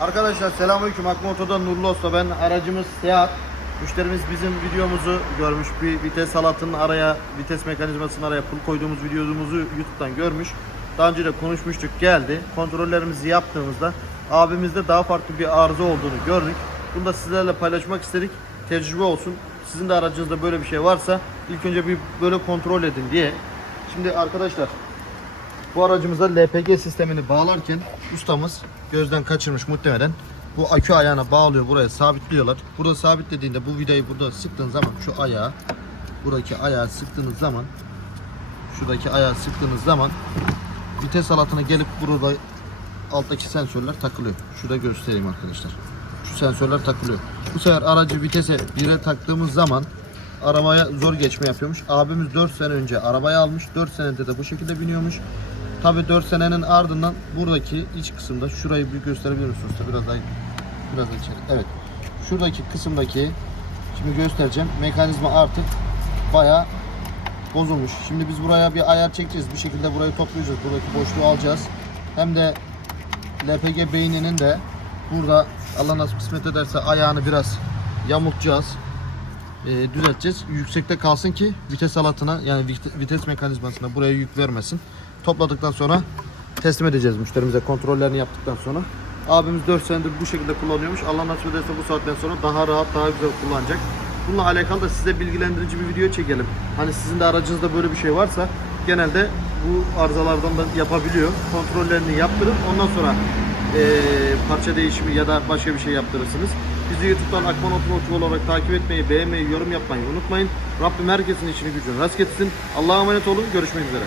Arkadaşlar selamünaleyküm. Akma Oto'dan Nurlu Usta. Ben aracımız Seat. Müşterimiz bizim videomuzu görmüş. Bir vites halatının araya, vites mekanizmasının araya pul koyduğumuz videomuzu YouTube'dan görmüş. Daha önce de konuşmuştuk. Geldi. Kontrollerimizi yaptığımızda abimizde daha farklı bir arıza olduğunu gördük. Bunu da sizlerle paylaşmak istedik. Tecrübe olsun. Sizin de aracınızda böyle bir şey varsa ilk önce bir böyle kontrol edin diye. Şimdi arkadaşlar bu aracımıza LPG sistemini bağlarken ustamız gözden kaçırmış muhtemelen. Bu akü ayağına bağlıyor buraya sabitliyorlar. Burada sabitlediğinde bu vidayı burada sıktığın zaman şu ayağı buradaki ayağı sıktığınız zaman şuradaki ayağı sıktığınız zaman vites halatına gelip burada alttaki sensörler takılıyor. Şurada göstereyim arkadaşlar. Şu sensörler takılıyor. Bu sefer aracı vitese 1'e taktığımız zaman arabaya zor geçme yapıyormuş. Abimiz 4 sene önce arabayı almış. 4 senede de bu şekilde biniyormuş. Tabi 4 senenin ardından buradaki iç kısımda şurayı bir gösterebilir misiniz? Biraz daha biraz daha içeri. Evet. Şuradaki kısımdaki şimdi göstereceğim. Mekanizma artık bayağı bozulmuş. Şimdi biz buraya bir ayar çekeceğiz. Bir şekilde burayı toplayacağız. Buradaki boşluğu alacağız. Hem de LPG beyninin de burada Allah nasip kısmet ederse ayağını biraz yamultacağız. Ee, düzelteceğiz. Yüksekte kalsın ki vites halatına yani vit- vites mekanizmasına buraya yük vermesin. Topladıktan sonra teslim edeceğiz müşterimize kontrollerini yaptıktan sonra. Abimiz 4 senedir bu şekilde kullanıyormuş. Allah nasip ederse bu saatten sonra daha rahat, daha güzel kullanacak. Bununla alakalı da size bilgilendirici bir video çekelim. Hani sizin de aracınızda böyle bir şey varsa genelde bu arızalardan da yapabiliyor. Kontrollerini yaptırıp ondan sonra eee, parça değişimi ya da başka bir şey yaptırırsınız. Bizi YouTube'dan Akman Otomotiv olarak takip etmeyi, beğenmeyi, yorum yapmayı unutmayın. Rabbim herkesin işini gücünü rast getirsin. Allah'a emanet olun. Görüşmek üzere.